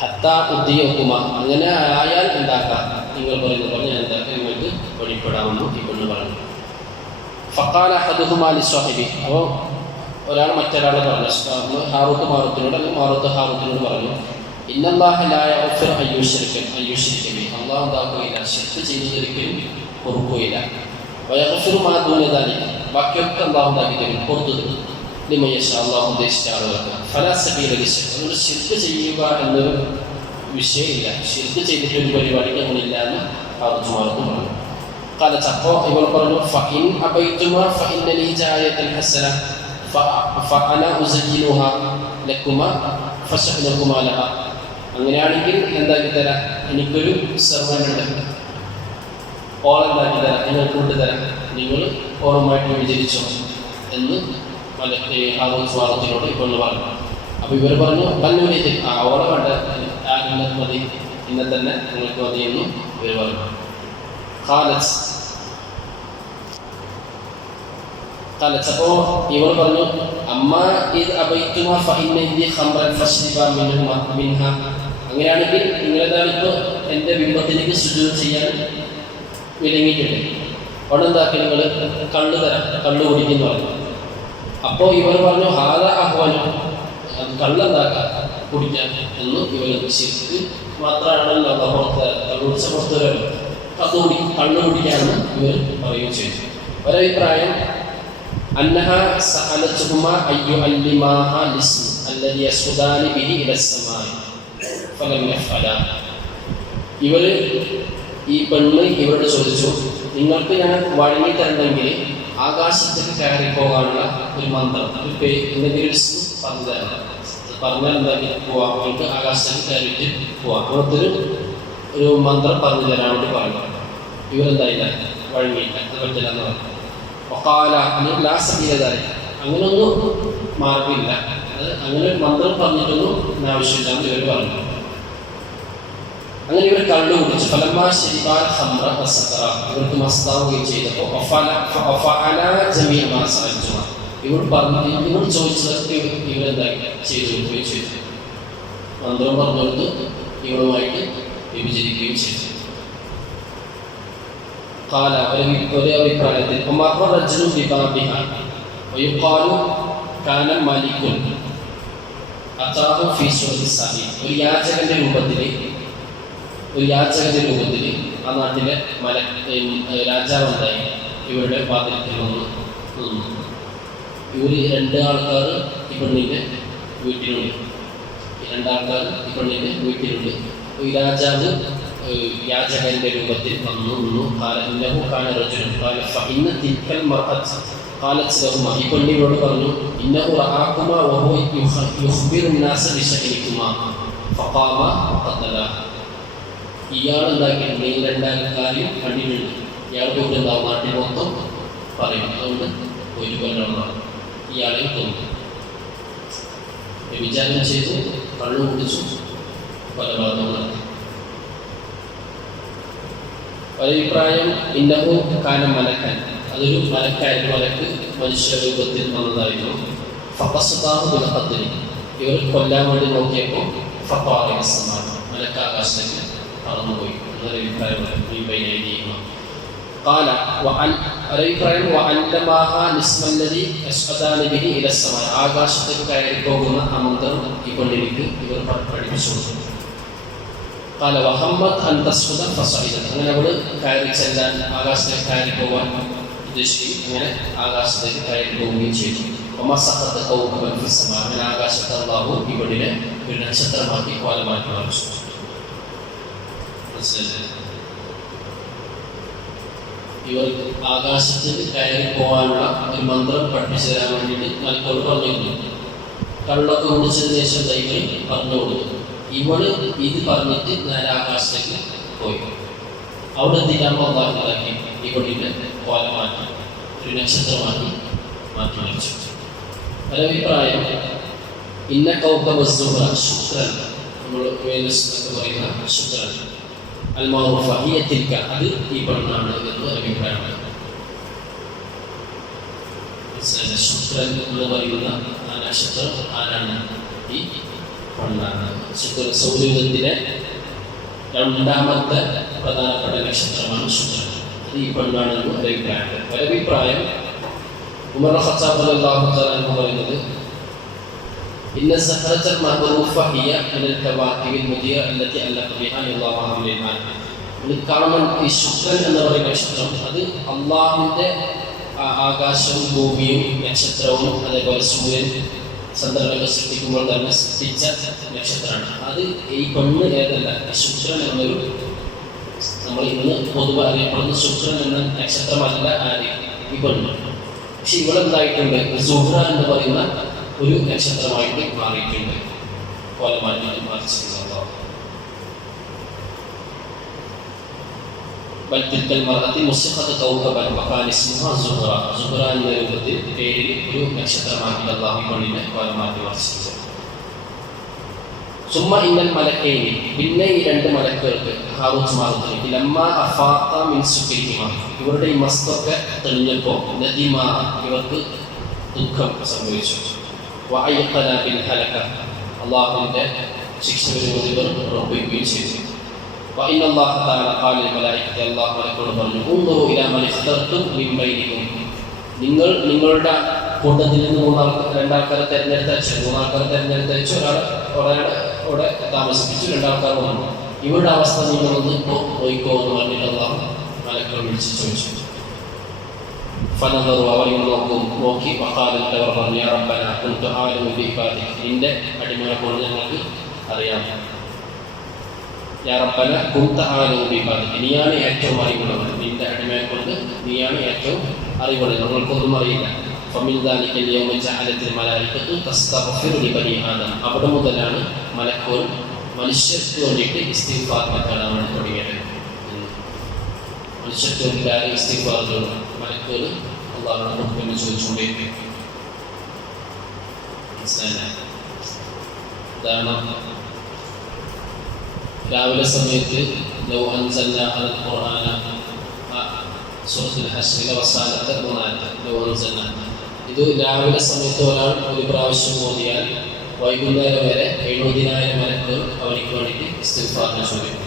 ഹത്താ ഉദ്ദിയക്കുമ, അങ്ങനെ ആയാൽ എന്താക്കാം, നിങ്ങൾ പറയുന്ന പോലെ ഞാൻ എന്താക്കാം, നിങ്ങൾക്ക് വഴിപ്പെടാമെന്ന് ഈ പെണ്ണ് പറഞ്ഞു. ഫഖാല അഹദുഹുമാ ലിസ്വാഹിബി, അപ്പോൾ ഒരാൾ മറ്റൊരാളെ പറഞ്ഞു, ഹാറൂത്ത് മാറൂത്തിനോട്, അല്ലെങ്കിൽ മാറൂത്ത് ഹാറൂത്തിനോട് പറഞ്ഞു, ഇന്നല്ലാഹ ലാ യഗ്ഫിറു അയ്യുശ്രിക ബിഹി, അല്ലാഹു എന്താക്കുകയില്ല, ശിർക്ക് ചെയ്തതൊരിക്കലും പൊറുക്കുകയില്ല. വയഗ്ഫിറു മാ ദൂന ദാലിക, ബാക്കിയൊക്കെ അല്ലാഹു എന്താക്കി തരും, പുറത്തു തരും. ലിമൻ യശാ, അല്ലാഹു ഉദ്ദേശിച്ച ആളുകൾക്ക്. ഫലാ സബീല ലിശ്രിക്, അതുകൊണ്ട് ശിർക്ക് ചെയ്യുക എന്നൊരു വിഷയമില്ല, ശിർക്ക് ചെയ്തിട്ടൊരു പരിപാടിക്ക് അങ്ങനെയില്ല എന്ന് ഹാറൂത്ത് മാറൂത്ത് പറഞ്ഞു. കാലത്ത് അപ്പോൾ ഇവർ പറഞ്ഞു, ഫഇൻ അബൈതുമാ ഫഇന്നലി ജാരിയത്തൻ ഹസന ഫഅന ഉസയ്യിനുഹാ ലക്കുമാ ഫശഅ്ലുകുമാ ലഹാ, അങ്ങനെയാണെങ്കിൽ എന്താക്കി തരാം, എനിക്കൊരു സെർവൻ്റ് ഉണ്ട്, ഓളുണ്ടാക്കി തരാം, നിങ്ങൾക്ക് കൊണ്ടുതരാം, നിങ്ങൾ ഓളുമായിട്ട് വിചരിച്ചോ എന്ന് ഹാറൂത്ത് മാറൂത്തിനോട് ഇപ്പൊന്ന് പറഞ്ഞു. അപ്പോൾ ഇവർ പറഞ്ഞു, പന്നൂരിയത്തിൽ ഓളെ വേണ്ട, മതി, ഇന്നെ തന്നെ നിങ്ങൾക്ക് മതി എന്ന് ഇവർ പറഞ്ഞു. അപ്പോൾ ഇവൾ പറഞ്ഞു, അമ്മ ഇത് അബൈത്തുമ ഫഇന്നഹി ഖംറൻ ഫശ്രിബ മിൻഹ. അങ്ങനെയാണെങ്കിൽ നിങ്ങളേതാണ് ഇപ്പോൾ എൻ്റെ ബിംബത്തിലേക്ക് സുജൂദ് ചെയ്യാൻ വിലങ്ങിയിട്ടുണ്ട്, അവിടെ എന്താക്കി നിങ്ങൾ കള്ള് തരാം, കള്ള് കുടിക്കുന്നു പറഞ്ഞു. അപ്പോൾ ഇവർ പറഞ്ഞു ഹാദ അഹ്വനും, കള്ളെന്താക്കാം കുടിക്കാൻ എന്ന് ഇവർ ശരിക്ക് മാത്രമാണല്ലോ പുറത്ത് കള്ള് കുടിച്ച പുറത്ത് വരല്ലോ, കള്ള് കുടിക്കാമെന്ന് ഇവർ പറയുകയും ചെയ്തു. ഒരഭിപ്രായം അന്നഹ സഅലതുഹുമാ അയ്യുഅല്ലിമാഹ ലിസ്മ അല്ലദി യസ്ഉദാനി ബിഹി ഇലസ്സമായി ഫലം യഫഅല. ഈ പെണ്ണ് ഇവരോട് ചോദിച്ചു, നിങ്ങൾക്ക് ഞാൻ വഴങ്ങി തരണമെങ്കിൽ ആകാശത്തേക്ക് കയറി പോകാനുള്ള ഒരു മന്ത്രം, എന്തെങ്കിലും പറഞ്ഞു തരണം, പറഞ്ഞാൽ എന്താക്കി പോവാം, നിങ്ങൾക്ക് ആകാശത്തേക്ക് കയറിയിട്ട് പോവാം, അങ്ങനത്തെ ഒരു മന്ത്രം പറഞ്ഞു തരാൻ വേണ്ടി പറഞ്ഞു. ഇവരെന്തായില്ല, വഴങ്ങിയില്ല, അത് പറ്റില്ല എന്ന് പറഞ്ഞു. അങ്ങനൊന്നും മാർഗമില്ല, അത് അങ്ങനെ ഒരു മന്ത്രം പറഞ്ഞിട്ടൊന്നും ആവശ്യമില്ല എന്ന് ഇവർ പറഞ്ഞു. അങ്ങനെ ഇവർ കള്ളു കുടിച്ചു. ഫലമാ ശരിബാൽ ഖംറ വസഖറ, ഇവർക്ക് മസ്താവുകയും ചെയ്തപ്പോൾ ഇവർ ചോദിച്ചതൊക്കെ ഇവരെന്താക്കി ചെയ്തു കൊടുക്കുകയും ചെയ്തു. മന്ത്രം പറഞ്ഞുകൊണ്ട് ഇവളുമായിട്ട് വിഭജിക്കുകയും ചെയ്തു. ഒരു അഭിപ്രായത്തിൽ ഒരു യാചകന്റെ രൂപത്തിൽ ആ നാട്ടിലെ രാജാവ് ഉണ്ടായി ഇവരുടെ പാത്രത്തിൽ വന്ന് നിന്നു. ഇവര് രണ്ടാൾക്കാർ ഈ പെണ്ണിന്റെ വീട്ടിലുണ്ട്, ഈ രാജാവ് യാചകന്റെ രൂപത്തിൽ വന്നു നിന്നു. ഈ പെണ്ണിനോട് പറഞ്ഞു, ഇയാൾ എന്താക്കിയിട്ടുണ്ട്, ഈ രണ്ടാൾക്കാരെയും കണ്ടിട്ടുണ്ട്, ഇയാൾ പോയിട്ടുണ്ടാവും, നാട്ടിൽ മൊത്തം പറയും, അതുകൊണ്ട് ഒരു കൊല്ലമാണ് ഇയാളെ കൊന്നു. വിചാരം ചെയ്ത് കള്ളു കുടിച്ചു, കൊലപാതകം നടത്തി. ഒരഭിപ്രായം ഇന്നഹു കാനം മലക്കാൻ, അതൊരു മലക്കായിരുന്നു, മലക്ക് മനുഷ്യ രൂപത്തിൽ വന്നതായിരുന്നു. ഫഖസ്താഹു ബിൽഖത്രി, ഇവർ കൊല്ലാൻ വേണ്ടി നോക്കിയപ്പോൾ ഫഖാറസ്സമാണ്, മലക്ക് ആകാശത്തേക്ക് പറന്നുപോയി എന്നൊരു അഭിപ്രായമാണ്. ആകാശത്തേക്ക് കയറി പോകുന്ന ആ മന്ത്രം ഈ പെണ്ണിലേക്ക് ഇവർ പഠിപ്പിച്ചു കൊടുത്തു. അങ്ങനെ അവള് കയറി ചെല്ലാൻ, ആകാശത്തേക്ക് കയറി പോകാൻ ഉദ്ദേശിച്ചു. അങ്ങനെ ആകാശത്തേക്ക് കയറി പോവുകയും ചെയ്തു. അങ്ങനെ ആകാശത്ത് അല്ലാഹു ഈ പെണ്ണിനെ ഒരു നക്ഷത്രമാക്കി കോലമാറ്റി മറിച്ചു. ഇവർ ആകാശത്തേക്ക് കയറി പോകാനുള്ള ഒരു മന്ത്രം പഠിപ്പിച്ചു തരാൻ വേണ്ടിയിട്ട് മലക്കോട് പറഞ്ഞിരുന്നു. കള്ളൊക്കെ കുടിച്ചതിന് ശേഷം ദൈവം പറഞ്ഞു കൊടുത്തു. ഇവള് ഇത് പറഞ്ഞിട്ട് നേരെ ആകാശത്തേക്ക് പോയി. അവിടെ എത്തിക്കാമ്പോൾ അള്ളാഹുണ്ടാക്കി ഈ പെണ്ണിന്റെ കോലമാറ്റി ഒരു നക്ഷത്രമാക്കി മാറ്റി മറിച്ചു. ഒരഭിപ്രായം ഇന്ന കൗകബ സുഹ്റ, ശുക്രൻ, നമ്മൾ വേനസ് എന്നൊക്കെ പറയുന്ന ശുക്രൻ, അൽമാറുഫ ഹിയ തിൽക, അത് ഈ പെണ്ണാണ് എന്ന് അഭിപ്രായമാണ്. ശുക്രൻ എന്ന് പറയുന്ന ആ നക്ഷത്രം ആരാണ്? ഈ പെണ്ണാണ്. ശുക്രൻ സൗരയൂഥത്തിലെ രണ്ടാമത്തെ പ്രധാനപ്പെട്ട നക്ഷത്രമാണ് ശുക്രൻ. അത് ഈ പെണ്ണാണ് എന്ന് അഭിപ്രായമുണ്ട്. ഒരഭിപ്രായം ഉമർ ഖത്താബ് റളിയല്ലാഹു തആല എന്ന് പറയുന്നത് ഇന്ന സഹറത്തുൽ മഅറൂഫ ഹിയ മിനൽ കവാകിബിൽ മുദിയ അല്ലതി അല്ലഖ ബിഹാ അല്ലാഹു അമിൽമാൻ. കാണുമ്പോൾ ഈ ശുക്രൻ എന്ന് പറയുന്ന നക്ഷത്രം അത് അള്ളാഹുവിൻ്റെ ആകാശവും ഭൂമിയും നക്ഷത്രവും അതേപോലെ സൂര്യൻ ചന്ദ്രനൊക്കെ സൃഷ്ടിക്കുമ്പോൾ തന്നെ സൃഷ്ടിച്ച നക്ഷത്രമാണ്. അത് ഈ പെണ്ണ് ഏതല്ല, ശുക്രൻ എന്നൊരു നമ്മൾ ഇന്ന് പൊതുവെ അറിയപ്പെടുന്ന ശുക്രൻ എന്ന നക്ഷത്രമല്ല ആര്, ഈ പെണ്ണ്. പക്ഷെ ഇവളെന്തായിട്ടുണ്ട്, സുഹ്റ എന്ന് പറയുന്ന ഒരു നക്ഷത്രമായിട്ട് മാറിയിട്ടുണ്ട്, കോലമാറ്റി മാറിച്ചിട്ടുണ്ട്. എന്ന രൂപത്തിൽ പേരിൽ ഒരു നക്ഷത്രമാക്കി അള്ളാഹു പെണ്ണിനെ കോലമാറ്റി മറിച്ചിട്ടുണ്ട്. സുമ്മ ഇന്നൽ മലക്കൈനി, പിന്നെ ഈ രണ്ട് മലക്കുകൾക്ക് ഹാറൂത്ത് മാറൂത്ത് ലമ്മ അഫാഖ മിൻ സുക്രിഹിമ, ഇവരുടെ ഈ മസ്തൊക്കെ തെളിഞ്ഞപ്പോൾ നദിമ, ഇവർക്ക് ദുഃഖം സംഭവിച്ചു. വഅയ്ഖന ബിൽ ഹലക, അല്ലാഹുവിന്റെ ശിക്ഷ വരുന്നത് ഇവർ ഉറപ്പിക്കുകയും ചെയ്തു. وإن الله تعالى قال للملائكة, അല്ലാഹു മലക്കുകളോട് പറഞ്ഞു, ഉൻദുറു ഇലാ മൻ ഇഖ്തർതും മിൻ ബൈനികും, നിങ്ങൾ നിങ്ങളുടെ കൂട്ടത്തിൽ നിന്ന് രണ്ടാൾക്കാരെ തിരഞ്ഞെടുത്തയച്ചു, മൂന്നാൾക്കാരെ തിരഞ്ഞെടുത്തയച്ചു, ഒരാളെ താമസിപ്പിച്ചു, രണ്ടാൾക്കാർ വന്നു. ഇവരുടെ അവസ്ഥ നിങ്ങളൊന്ന് ഇപ്പോൾ നോയിക്കോ എന്ന് പറഞ്ഞിട്ട് അല്ലാഹു മലക്കുകൾ വിളിച്ച് ചോദിച്ചു. ഫനദറു, അവർ നോക്കി. വഖാലത്ത്, അവർ പറഞ്ഞു, യാ റബ്ബന കുൻതു ആലിമു ബിഇബാദിക, നിന്റെ അടിമകളെ കൊണ്ട് ഞങ്ങൾക്ക് അറിയാം. യാ റബ്ബന കുൻത ആലിമു ബിഇബാദിക, നീയാണ് ഏറ്റവും അറിവുള്ളവൻ, നിന്റെ അടിമയെ കൊണ്ട് നീയാണ് ഏറ്റവും അറിവുള്ളത്, ഞങ്ങൾക്കൊന്നും അറിയില്ല. ഫമിൻ ദാലിക അൽ-യൗമ ജഅലത്തിൽ മലായികത്തു തസ്തഗ്ഫിറു ലിബനി ആദം, അവിടെ മുതലാണ് മലക്കുകൾ മനുഷ്യർക്ക് വേണ്ടിയിട്ട് ഇസ്തിഗ്ഫാർ തേടാൻ വേണ്ടി തുടങ്ങിയത്. മനുഷ്യർക്ക് വേണ്ടി ഇസ്തിഗ്ഫാർ തേടും മലക്കുകൾ അല്ലാഹുവിനോട് പിന്നെ ചോദിച്ചുകൊണ്ടേയിരിക്കും. മനസ്സിലായില്ലേ? ഉദാഹരണം, രാവിലെ സമയത്ത് ലൗ അൻസൽനാ അലൽ ഖുർആന, സൂറത്തുൽ ഹശ്റിലെ അവസാനത്തെ മൂന്നാമത്തെ ലൗ അൻസൽനാ, ഇത് രാവിലെ സമയത്ത് ഒരാൾ ഒരു പ്രാവശ്യം ഓതിയാൽ വൈകുന്നേരം വരെ 70,000 മലക്കുകൾ അവർക്ക് വേണ്ടിയിട്ട് ഇസ്തിഗ്ഫാറിനെ ചോദിക്കും.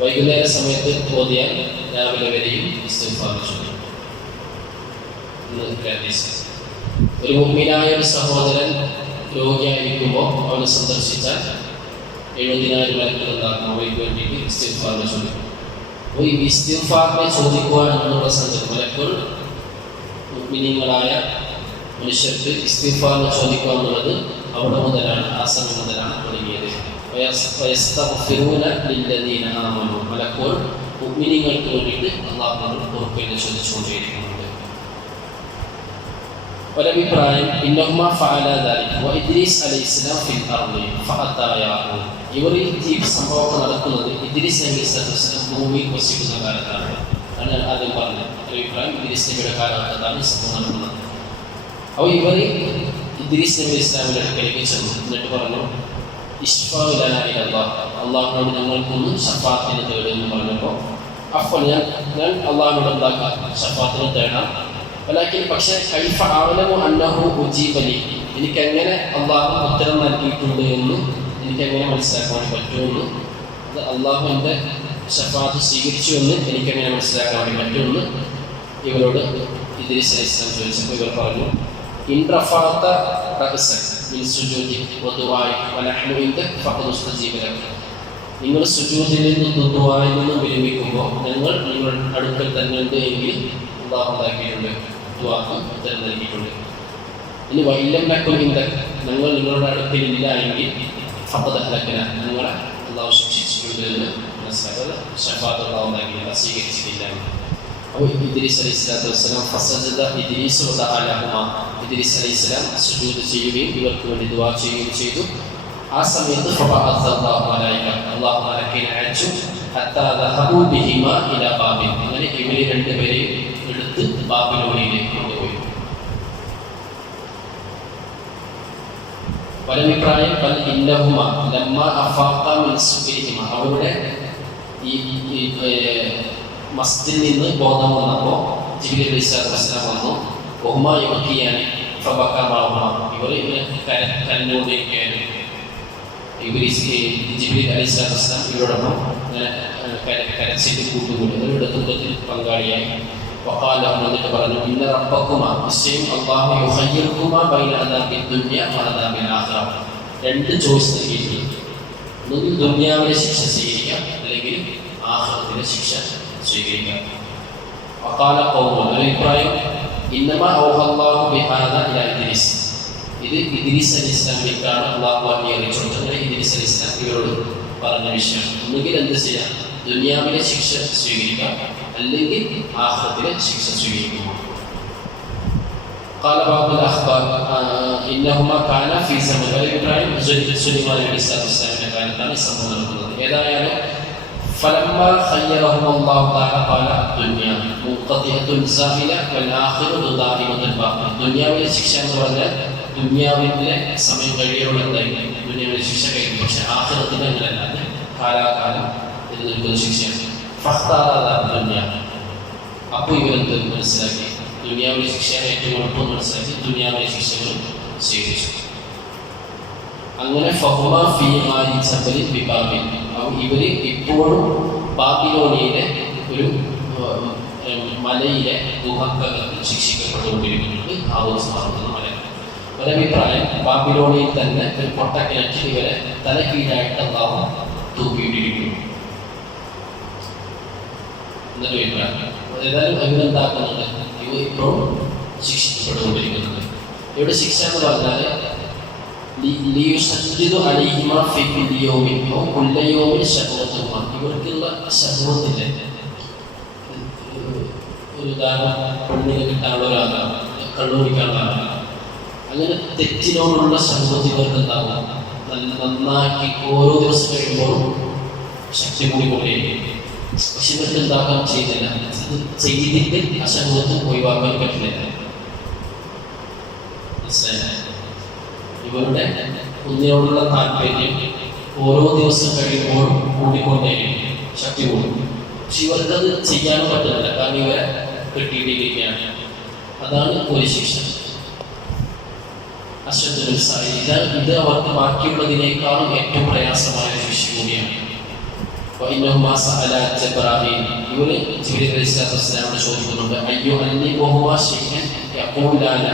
വൈകുന്നേര സമയത്ത് ഓതിയാൽ രാവിലെ വരെയും ഇസ്തിഗ്ഫാറിനെ ചോദിക്കും. ഒരു മുഅ്മിനായ ഒരു സഹോദരൻ രോഗിയായിരിക്കുമ്പോൾ അവനെ സന്ദർശിച്ചാൽ 70,000 മലക്കുകൾ ഉണ്ടാകും അവർക്ക് വേണ്ടിയിട്ട് ഇസ്തിഗ്ഫാറിനെ ചോദിക്കും. അപ്പോൾ ഈ ഇസ്തിഗ്ഫാറിനെ ചോദിക്കുക എന്നുള്ള സന്ദർഭം മലക്കുകൾ മുഅ്മിനീങ്ങളായ മനുഷ്യർക്ക് ഇസ്തിഗ്ഫാറിനെ ചോദിക്കുക എന്നുള്ളത് അവിടെ മുതലാണ്, ആ സമയം മുതലാണ് തുടങ്ങിയത്. വയസ്തഗ്ഫിറൂന ലില്ലദീന ആമനൂ, മലക്കുകൾ മുഅ്മിനീങ്ങൾക്ക് വേണ്ടിയിട്ട് അല്ലാഹുവിനോട് പൊറുക്കലിനെ ചോദിച്ചുകൊണ്ടേയിരിക്കുന്നുണ്ട്. ഒരഭിപ്രായം, ഇന്നഹുമാ ഫഅല ദാലിക വഇദ്രീസ് അലൈഹിസ്സലാം ഫിൽ അർളി ഫഅതായാഹു, ഇവർ ഈ സംഭവം നടക്കുന്നത് ഇദ്രീസ് അലൈഹിസ്സലാം ഭൂമിയിൽ വസിക്കുന്ന കാലത്താണ്. ആണ് ആദ്യം പറഞ്ഞത്. അഭിപ്രായം ഇദ്രീസ് നബിയുടെ കാലഘട്ടത്താണ് ഈ സംഭവം നടക്കുന്നത്. അപ്പോൾ ഇവർ ഇദ്രീസ് നബി ഇസ്ലാമിൻ്റെ അടുക്കലേക്ക് ചെന്നു. എന്നിട്ട് പറഞ്ഞു, ഇശ്ഫാഉ ലനാ ഇലല്ലാഹ്, അള്ളാഹുവിനോട് ഞങ്ങൾക്കൊന്ന് ശഫാഅത്തിനെ തേടുമെന്ന് പറഞ്ഞപ്പോൾ, അപ്പോൾ ഞാൻ അള്ളാഹുവിനോട് എന്താക്കാം, ശഫാഅത്തിനെ തേടാം. പക്ഷേ കൈഫ അഅലമു അന്നഹു ഉജീബ ലി, എനിക്കെങ്ങനെ അള്ളാഹു ഉത്തരം നൽകിയിട്ടുണ്ട് എന്ന് എനിക്കെങ്ങനെ മനസ്സിലാക്കാൻ പറ്റുമെന്ന്, അത് അള്ളാഹു എൻ്റെ ശഫാഅത്ത് സ്വീകരിച്ചു എന്ന് എനിക്കെങ്ങനെ മനസ്സിലാക്കാൻ വേണ്ടി പറ്റുമെന്ന് ഇവരോട് ഇദ്രീസ് അലൈഹിസ്സലാം ചോദിച്ചപ്പോൾ ഇവർ പറഞ്ഞു, ഇൻ റഫഅത റഅസക മിൻ സുജൂദി വദുആഇ വനഹ്നു ഇൻദക ഫഖദ് ഉസ്തജീബ ലക, നിങ്ങൾ സുജൂദിൽ നിന്നും ദുആയിൽ നിന്നും വിരമിക്കുമ്പോൾ ഞങ്ങൾ നിങ്ങളുടെ അടുക്കൽ തന്നെ ഉണ്ട് എങ്കിൽ അല്ലാഹു ഉണ്ടാക്കിയിട്ടുണ്ട്, ദുആക്ക് ഉത്തരം നൽകിയിട്ടുണ്ട്. ഇനി വഇല്ലം നകുൻ ഇൻദക, ഞങ്ങൾ നിങ്ങളുടെ അടുക്കൽ ഇല്ല എങ്കിൽ ഫഖദ് അഹ്ലകന, ഞങ്ങളെ അല്ലാഹു ശിക്ഷിച്ചിട്ടുണ്ട് എന്ന് മനസ്സിലാക്കുക. ശഫാഅത്ത് അല്ലാഹു ഉണ്ടാക്കിയില്ല, സ്വീകരിച്ചിട്ടില്ല. അപ്പോൾ ഇദ്രീസ് അലൈഹിസ്സലാത്തു വസ്സലാം ഫസജദ ഇദ്രീസ് വദഅ ലഹുമാ, ഇദ്രീസ് അലൈഹിസ്സലാം സുജൂദ് ചെയ്യുകയും ഇവർക്ക് വേണ്ടി ദുആ ചെയ്യുകയും ചെയ്തു. ആ സമയത്ത് ഫബഅസ അല്ലാഹു മലായിക, അല്ലാഹു മലക്കിനെ അയച്ചു. ഹത്താ ദഹബൂ ബിഹിമാ ഇലാ ബാബിൽ, അങ്ങനെ ഇവരെ രണ്ടുപേരെയും എടുത്ത് ബാബിലോണിലേക്ക് കൊണ്ടുപോയി. ഒരഭിപ്രായം, ബൽ ഇന്നഹുമാ ലമ്മാ അഫാഖ മിൻ സുക്രിഹിമാ, അവരുടെ ഈ മസ്ജിദിൽ നിന്ന് ബോധം വന്നപ്പോൾ ജിബ്രീൽ അലൈഹിസ്സലാത്തു വസ്സലാം വന്നു. ബഹുമാ യുബക്കിയാനി ഫബക മഅഹുമാ, ഇവർ കരഞ്ഞുകൊണ്ടിരിക്കുകയായിരുന്നു. ജിബ്രീൽ അലൈഹിസ്സലാത്തു വസ്സലാം ഇവരോടൊപ്പം കരച്ചിട്ട് കൂട്ടുകൂടി, അവരുടെ ദുഃഖത്തിൽ പങ്കാളിയായി. വഖാല, എന്നിട്ട് പറഞ്ഞു, ഇന്ന റബ്ബക്കുമാ, നിശ്ചയം അല്ലാഹു യുഖയ്യിറുകുമാ ബൈന അദാബിദ് ദുനിയ വഅദാബിൽ ആഖിറ, രണ്ട് ചോയ്സ് നൽകിയിട്ടുണ്ട്. ഒന്നുകിൽ ദുനിയാവിലെ ശിക്ഷ സ്വീകരിക്കാം, അല്ലെങ്കിൽ ആഖിറത്തിലെ ശിക്ഷ സ്വീകരിക്കാം. വഖാല ഖൗമുൻ, അഭിപ്രായം, ഇന്നമാ ഔഹല്ലാഹു ബിഹാദാ ഇലാ ഇദ്രീസ്, ഇത് ഇദ്രീസ് അലൈഹിസ്സലാമിലേക്കാണ് അല്ലാഹു വഹി അറിയിച്ചു കൊടുത്തത്. ഇദ്രീസ് അലൈഹിസ്സലാം ഇവരോട് പറഞ്ഞ വിഷയം, ഒന്നുകിൽ എന്ത് ചെയ്യാം, ദുനിയാവിലെ ശിക്ഷ സ്വീകരിക്കാം, അല്ലെങ്കിൽ ആഖിറത്തിലെ ശിക്ഷ സ്വീകരിക്കും. قال بعض الأخبار إنهما كانا في زمن, അഭിപ്രായം സുലൈമാൻ അലൈഹിസ്സലാത്തു വസ്സലാമിന്റെ കാലത്താണ് ഈ സംഭവം നടക്കുന്നത്. ഏതായാലും فلما خيرهم الله تعالى قال الدنيا منقطعة زائلة والآخرة دائمة باقية. ദുനിയാവിലെ ശിക്ഷ എന്ന് പറഞ്ഞാൽ ദുനിയാവിലെ സമയം കഴിയുള്ളതായി, ദുനിയാവിലെ ശിക്ഷ കഴിഞ്ഞു. പക്ഷെ ആഖിറത്തിൽ അങ്ങനെയല്ല, അത് കാലാകാലം നിലനിൽക്കുന്ന ശിക്ഷയാണ്. അപ്പോൾ ഇവരെന്ത് മനസ്സിലാക്കി? ദുനിയാവിലെ ശിക്ഷയാണ് ഏറ്റവും എളുപ്പം മനസ്സിലാക്കി ദുനിയാവിലെ ശിക്ഷകൾ സ്വീകരിച്ചു. അങ്ങനെ ഇവർ ഇപ്പോഴും ബാബിലോണിയയിലെ ഒരു മലയിലെ ഗുഹക്കകത്ത് ശിക്ഷിക്കപ്പെട്ടുകൊണ്ടിരിക്കുന്നുണ്ട്. ഹാറൂത്ത് മാറൂത്ത് എന്ന മല. ഒരഭിപ്രായം, ബാബിലോണിയയിൽ തന്നെ ഒരു പൊട്ടക്കിണറ്റിൽ ഇവരെ തലക്കീഴായിട്ട് അല്ലാഹു തൂക്കിയിട്ടിരിക്കുന്നു എന്നൊരു അഭിപ്രായം. ഏതായാലും ഇവരെന്താക്കുന്നുണ്ട്? ഇവ ഇപ്പോഴും ശിക്ഷിക്കപ്പെട്ടുകൊണ്ടിരിക്കുന്നുണ്ട്. ഇവിടെ ശിക്ഷ എന്ന് പറഞ്ഞാൽ ഇവർക്കുള്ള ശഹ്വത്തിൻ്റെ ഒരു ഉദാഹരണം, പെണ്ണിനെ കിട്ടാനുള്ള ഒരാളാണ്, കണ്ണൂരിക്കാനുള്ള ആളാണ്. അങ്ങനെ തെറ്റിനോടുള്ള ശഹ്വത്ത് ഇവർക്ക് എന്താകും? നന്നാക്കി ഓരോ ദിവസം കഴിയുമ്പോഴും ശക്തി കൂടിക്കൊണ്ടേയിരിക്കും. പക്ഷെ ഇവർക്ക് എന്താക്കാൻ ചെയ്യുന്നില്ല. അത് ചെയ്തിട്ട് ആ ശഹ്വത്ത് ഒഴിവാക്കാൻ പറ്റുന്നില്ല. ഇവരുടെ ഒന്നിനോടുള്ള താല്പര്യം ഓരോ ദിവസം കഴിയുമ്പോഴും കൂടിക്കൊണ്ടേയിരിക്കും, ശക്തി കൂടും. പക്ഷെ ഇവർക്കത് ചെയ്യാനും പറ്റുന്നില്ല, കാരണം ഇവരെ കെട്ടിയിട്ടിരിക്കുകയാണ്. അതാണ് ഒരു ശിക്ഷ. ഇത് അവർക്ക് ബാക്കിയുള്ളതിനേക്കാളും ഏറ്റവും പ്രയാസമായ ഒരു ശിക്ഷ കൂടിയാണ്. ഇവര് ജിബ്രീൽ അലൈഹിസ്സലാമോട് ചോദിക്കുന്നുണ്ട്, അയ്യോ അല്ലി ബഹുമാ ശൈഅൻ യഖൂലാന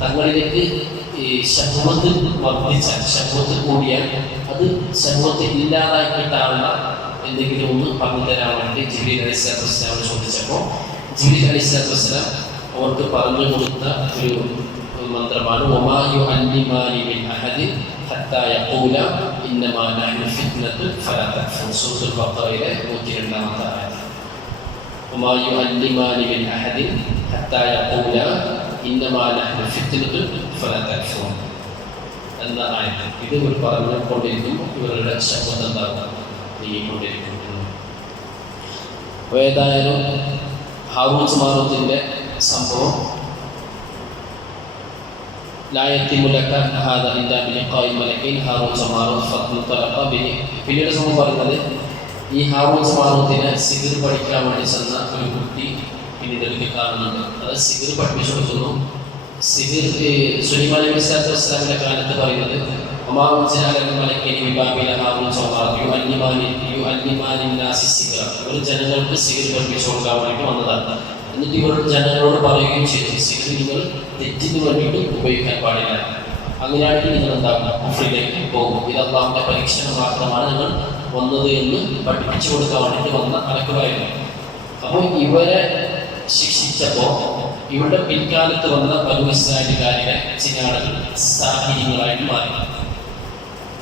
തങ്ങളിലേക്ക് ശഹ്വത്ത് വർദ്ധിച്ചാൽ, ശഹ്വത്ത് കൂടിയാൽ അത് ശഹ്വത്ത് ഇല്ലാതായി കിട്ടാനുള്ള എന്തെങ്കിലും ഒന്ന് പറഞ്ഞു തരാൻ വേണ്ടി ജിബ്രീൽ അലൈഹിസ്സലാമോട് ചോദിച്ചപ്പോൾ ജിബ്രീൽ അലൈഹിസ്സലാം അവർക്ക് പറഞ്ഞു കൊടുത്ത ഒരു മന്ത്രമാണ് വമാ യുഅല്ലിമാനി മിൻ അഹദിൻ ഹത്താ യഖൂല ഇന്നമാ നഹ്നു ഫിത്നത്തുൻ ഫലാ തക്ഫുർ. സൂറത്തുൽ ബഖറയിലെ 102-ാമത്തെ ആയത്ത്. وما يعلمان من أحد حتى يقولا إنما نحن فتنة فلا تكفرون എന്ന ആയത്ത്. ഇത് ഇവർ പറഞ്ഞുകൊണ്ടിരിക്കുന്നു, ഇവരുടെ ശബ്ദം എന്താകും? നീങ്ങിക്കൊണ്ടിരിക്കുന്നു. ഏതായാലും ഹാറൂത്ത് മാറൂത്തിന്റെ സംഭവം പിന്നീട് സംഭവം പറയുന്നത്, ഈ ഹാറൂത്ത് മാറൂത്തിനെ സിഹിർ പഠിക്കാൻ വേണ്ടി ചെന്ന ഒരു കുട്ടി പിന്നീട് എനിക്ക് കാണുന്നുണ്ട്. അത് സിഹിർ പഠിപ്പിച്ചു കൊടുക്കുന്നു. സിഹിർ സുലൈമാൻ നബി സ്വല്ലല്ലാഹു അലൈഹി വസല്ലമയുടെ കാലത്ത് പറയുന്നത് ഇവർ ജനങ്ങൾക്ക് സിഹിർ പഠിപ്പിച്ചു കൊടുക്കാൻ വേണ്ടി വന്നതാണ്. എന്നിട്ട് ഇവർ ജനങ്ങളോട് പറയുകയും ചെയ്തു, സിഹിർ നിങ്ങൾ തെറ്റിന് വേണ്ടിയിട്ട് ഉപയോഗിക്കാൻ പാടില്ല. അങ്ങനെയാണെങ്കിൽ നിങ്ങൾ എന്താകും? കുഫ്രിലേക്ക് പോകും. ഇത് അല്ലാഹുവിന്റെ പരീക്ഷണം മാത്രമാണ് നിങ്ങൾ വന്നത് എന്ന് പഠിപ്പിച്ചു കൊടുക്കാൻ വേണ്ടിയിട്ട് വന്ന അലക്കുകായിരുന്നു. അപ്പോൾ ഇവരെ ശിക്ഷിച്ചപ്പോൾ ഇവരുടെ പിൽക്കാലത്ത് വന്ന ബനൂ ഇസ്രായേൽക്കാരിലെ ചില ആളുകൾ സാഹിര്യങ്ങളായിട്ട് മാറി.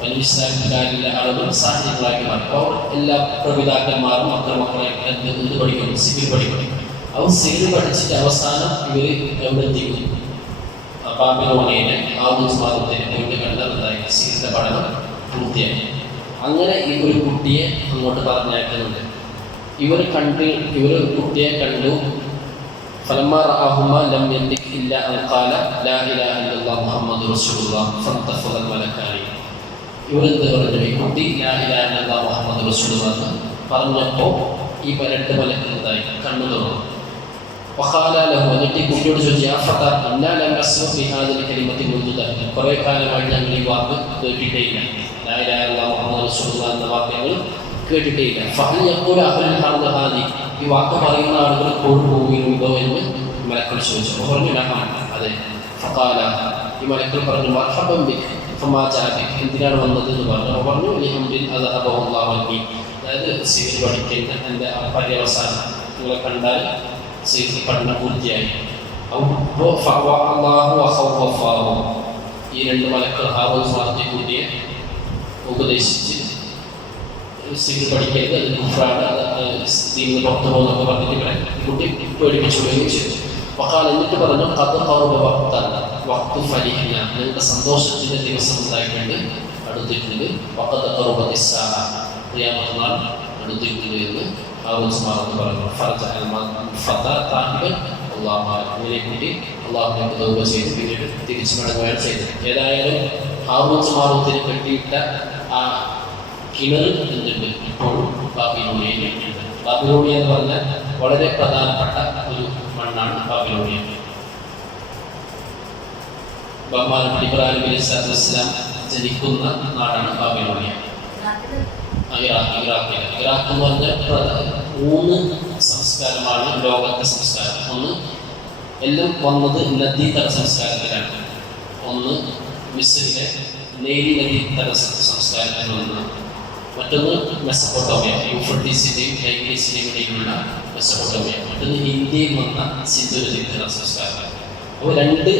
ബനൂ ഇസ്രായേൽക്കാരിലെ ആളുകൾ സാഹിര്യങ്ങളായിട്ട് മാറി. അപ്പോൾ എല്ലാ പ്രപിതാക്കന്മാരും മക്കളെ എന്ത് പഠിക്കുന്നു? സിഹിർ പഠിക്കണം. അവർ സിഹിർ പഠിച്ചിട്ട് അവസാനം ഇവർ എവിടെ എത്തിക്കുന്നു? ബാബിലോണിയയിലെ ഹാറൂത്ത് മാറൂത്തിനെ പോയിട്ട് കണ്ടതായി സിഹിറിന്റെ പഠനം പൂർത്തിയായി. അങ്ങനെ ഈ ഒരു കുട്ടിയെ അങ്ങോട്ട് പറഞ്ഞയക്കുന്നുണ്ട്. ഇവർ കുട്ടിയെ കണ്ടു. فلما رآهما لم يملك إلا أن قال لا إله إلا الله محمد رسول الله فانتفض الملكان. ഇവരെന്ത് പറഞ്ഞു? ഈ കുട്ടി ലാ ഇലാഹ ഇല്ലല്ലാഹ് മുഹമ്മദ് റസൂലുള്ളാഹ് എന്ന് പറഞ്ഞപ്പോൾ ഈ രണ്ട് മലക്കുകളായി കണ്ണു തുറന്നു. എന്നിട്ട് കുട്ടിയോട് ചോദിച്ചു, കുറെ കാലമായിട്ട് ഞങ്ങൾ ഈ വാക്ക് കേട്ടിട്ടേ ഇല്ല, ലാ ഇലാഹ ഇല്ലല്ലാഹ് മുഹമ്മദ് റസൂലുള്ളാഹ് എന്ന വാക്ക് ഞങ്ങൾ കേട്ടിട്ടേ ഇല്ല. ഈ വാക്ക് പറയുന്ന ആളുകൾ കൊണ്ടുപോകുന്നുണ്ടോ എന്ന് മലക്കൾ ചോദിച്ചു. പറഞ്ഞു അതെ. ഈ മലക്കൾ പറഞ്ഞു എന്തിനാണ് വന്നത് എന്ന് പറഞ്ഞു. അതായത് സിഹിർ പഠിക്കുന്ന എൻ്റെ പര്യവസാനം നിങ്ങളെ കണ്ടാൽ സിഹിർ പഠനം പൂർത്തിയായി. ഈ രണ്ട് മലക്കൾ ഹാറൂത്ത് മാറൂത്ത് കുട്ടിയെ ഉപദേശിച്ച് സിഹിർ പഠിക്കരുത്, അത് കുഫ്റാണ്, ദീനിൽ പുറത്തു പോകുന്നൊക്കെ പറഞ്ഞിട്ട് കുട്ടി പേടിപ്പിച്ചു വിടുകയും ചെയ്തു. എന്നിട്ട് പറഞ്ഞു നിങ്ങൾക്ക് സന്തോഷത്തിന്റെ ദിവസം ഉണ്ടായിട്ടുണ്ട്, അടുത്തിട്ടുണ്ട്. അടുത്തിട്ടുണ്ട് എന്ന് ഹാറൂത്ത് മാറൂത്ത് പറഞ്ഞു. ഇതിനെപ്പറ്റി അള്ളാഹുവിനോട് തൗബ ചെയ്ത് പിന്നീട് തിരിച്ചു മടങ്ങുകയാണ് ചെയ്തത്. ഏതായാലും ഹാറൂത്ത് മാറൂത്തിന് കെട്ടിയിട്ട ആ കിണർ എന്തുണ്ട് ഇപ്പോഴും ബാബിലോണിയയിലുണ്ട്. ബാബിലോണിയ എന്ന് പറഞ്ഞാൽ വളരെ പ്രധാനപ്പെട്ട ഒരു മണ്ണാണ് ബാബിലോണിയ. ബഹുമാനപ്പെട്ട ഇബ്രാഹിം നബി സ്വല്ലല്ലാഹു അലൈഹി വസല്ലം ജനിക്കുന്ന നാടാണ് ബാബിലോണിയ. ഇറാഖ് എന്ന് പറഞ്ഞാൽ 3 സംസ്കാരമാണ് ലോകത്തെ സംസ്കാരം. ഒന്ന് എല്ലാം വന്നത് നദീതട സംസ്കാരത്തിലാണ്. ഒന്ന് മിസ്രിലെ നൈൽ നദീതട സംസ്കാരത്തിൽ ഒന്ന്. മറ്റൊന്ന് മെസപ്പൊട്ടോമിയ, യൂഫ്രട്ടീസിന്റെയും ടൈഗ്രീസിന്റെയും ഇടയിലുള്ള മെസപ്പൊട്ടോമിയ. മറ്റൊന്ന് ഇന്ത്യയിൽ വന്ന സിന്ധു നദീതട സംസ്കാരം. അപ്പോൾ 2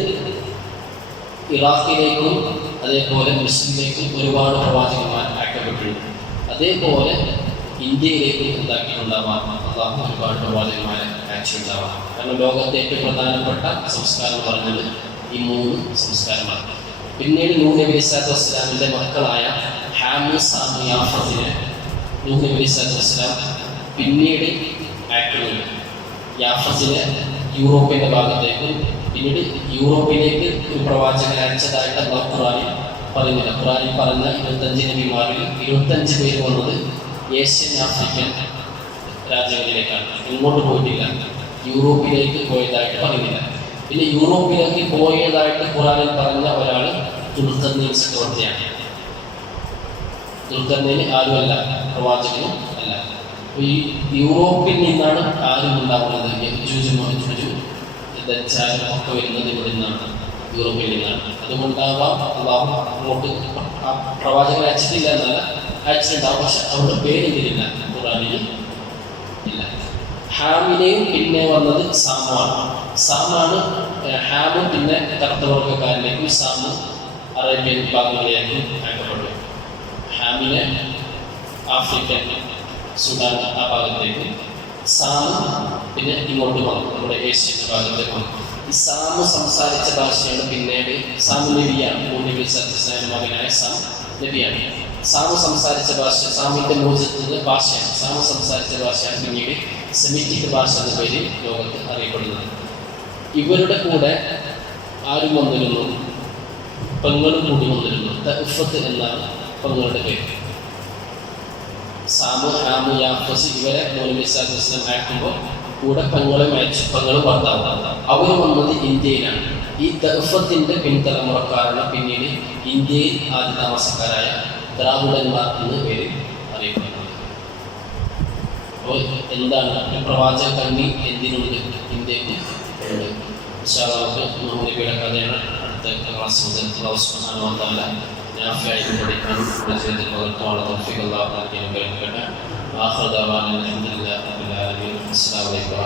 ഇറാഖിലേക്കും അതേപോലെ മിസ്രിലേക്കും ഒരുപാട് പ്രവാചകന്മാർ അയക്കപ്പെട്ടിട്ടുണ്ട്. അതേപോലെ ഇന്ത്യയിലേക്കും എന്താക്കിയിട്ടുണ്ടാവാം, അള്ളാഹു ഒരുപാട് പ്രവാചകന്മാരെ അയച്ചിട്ടുണ്ടാവാം. കാരണം ലോകത്തെ ഏറ്റവും പ്രധാനപ്പെട്ട സംസ്കാരം പറഞ്ഞത് ഈ 3 സംസ്കാരമാണ്. പിന്നീട് നൂഹ് നബി സ്വല്ലല്ലാഹു അലൈഹി വസല്ലമിന്റെ മക്കളായ ഹാമ്, സാമ്, യാഫത്തിനെ നൂഹ് നബി സ്വല്ലല്ലാഹു അലൈഹി വസല്ലം പിന്നീട് അയക്കുന്നത്. യാഫത്തിനെ യൂറോപ്പിന്റെ ഭാഗത്തേക്ക്, പിന്നീട് യൂറോപ്പിലേക്ക് ഒരു പ്രവാചകൻ അയച്ചതായിട്ട് അല്ലാഹു ഖുർആനിൽ പറയുന്നില്ല. ഖുർആനിൽ പറഞ്ഞ 25 നബിമാരിൽ 25 പേര് വന്നത് ഏഷ്യൻ ആഫ്രിക്കൻ രാജ്യങ്ങളിലേക്കാണ്. ഇങ്ങോട്ട് പോയിട്ടില്ല, യൂറോപ്പിലേക്ക് പോയതായിട്ട് പറയുന്നില്ല. പിന്നെ യൂറോപ്പിലേക്ക് പോയതായിട്ട് ഖുർആനിൽ പറഞ്ഞ ഒരാൾ ദുൽഖർനൈൻ ചക്രവർത്തിയാണ്. ദുൽഖർനൈൻ ആരുമല്ല, പ്രവാചകനും അല്ല. ഈ യൂറോപ്പിൽ നിന്നാണ് ആരും ഉണ്ടാകുന്നത്. യജൂജും മഅജൂജും ദജ്ജാലും ഒക്കെ വരുന്നത് ഇവിടെ നിന്നാണ്, യൂറോപ്പിൽ നിന്നാണ്. അതുകൊണ്ടാവാം അള്ളാഹു അങ്ങോട്ട് പ്രവാചകൻ അയച്ചിട്ടില്ല എന്നല്ല, അയച്ചിട്ടുണ്ടാവും. പക്ഷെ അവരുടെ പേരെന്തില്ല, ഖുർആനിൽ ഇല്ല. ഹാമിനെയും പിന്നെ വന്നത് സാമാണ്. സാമാണ് ഹാമും പിന്നെ കർത്തവർഗക്കാരിലേക്കും സാമ് അറേബ്യൻ ഭാഗങ്ങളിലേക്കും അയക്കപ്പെട്ടു. ഹാമിനെ ആഫ്രിക്കൻ സുഡാൻ ആ ഭാഗത്തേക്ക്, സാമ് പിന്നെ ഇങ്ങോട്ട് വന്നു, നമ്മുടെ ഏഷ്യൻ ഭാഗത്തേക്ക് വന്നു. ഈ സാമ് സംസാരിച്ച ഭാഷയാണ് പിന്നീട് സാമ് നബിയാണ്. നബി സത്യസ്നായ മകനായ സാം നബിയാണ്. സാമ് സംസാരിച്ച ഭാഷ, സാമിന്റെ മോചിതത്തിന്റെ ഭാഷയാണ്. സാമ് സംസാരിച്ച ഭാഷയാണ് പിന്നീട് സെമിറ്റിക് ഭാഷ എന്ന പേരിൽ ലോകത്ത് അറിയപ്പെടുന്നത്. ഇവരുടെ കൂടെ ആരും വന്നിരുന്നു, പെങ്ങളും കൂടി വന്നിരുന്നു. തഅഫത്ത് എന്നാണ് പെങ്ങളുടെ പേര്. സാമു, ഹാമു, യാഫസ് ഇവരെ നബി സല്ലല്ലാഹു അലൈഹി വസല്ലം അയക്കുമ്പോൾ കൂടെ പെങ്ങളും അയച്ചു. പെങ്ങളും ഭർത്താവ് അവർ വന്നത് ഇന്ത്യയിലാണ്. ഈ തഅഫത്തിന്റെ പിൻതലമുറക്കാരാണ് പിന്നീട് ഇന്ത്യയിൽ ആദ്യ താമസക്കാരായ ദ്രാവിഡന്മാർ എന്ന പേര് അറിയപ്പെടുന്നത്. അപ്പോൾ എന്താണ് പ്രവാചക കണ്ണി എന്തിനുണ്ട്, ഇന്ത്യക്ക് ഉണ്ട്. നമുക്ക് നൂഹ് നബിയുടെ കഥയാണ് അടുത്ത ക്ലാസ് മുതൽ അല്ലാഹു സുബ്ഹാനഹു വ തആല നാഫിയായിട്ട് പഠിക്കാനും ജീവിതത്തിൽ പകർത്താനുള്ള തൗഫീഖ് അല്ലാഹു നൽകി അനുഗ്രഹിക്കട്ടെ. ആഖിറു ദഅവാന അൽഹംദുലില്ലാഹി റബ്ബിൽ ആലമീൻ. അസ്സലാമു അലൈക്കും.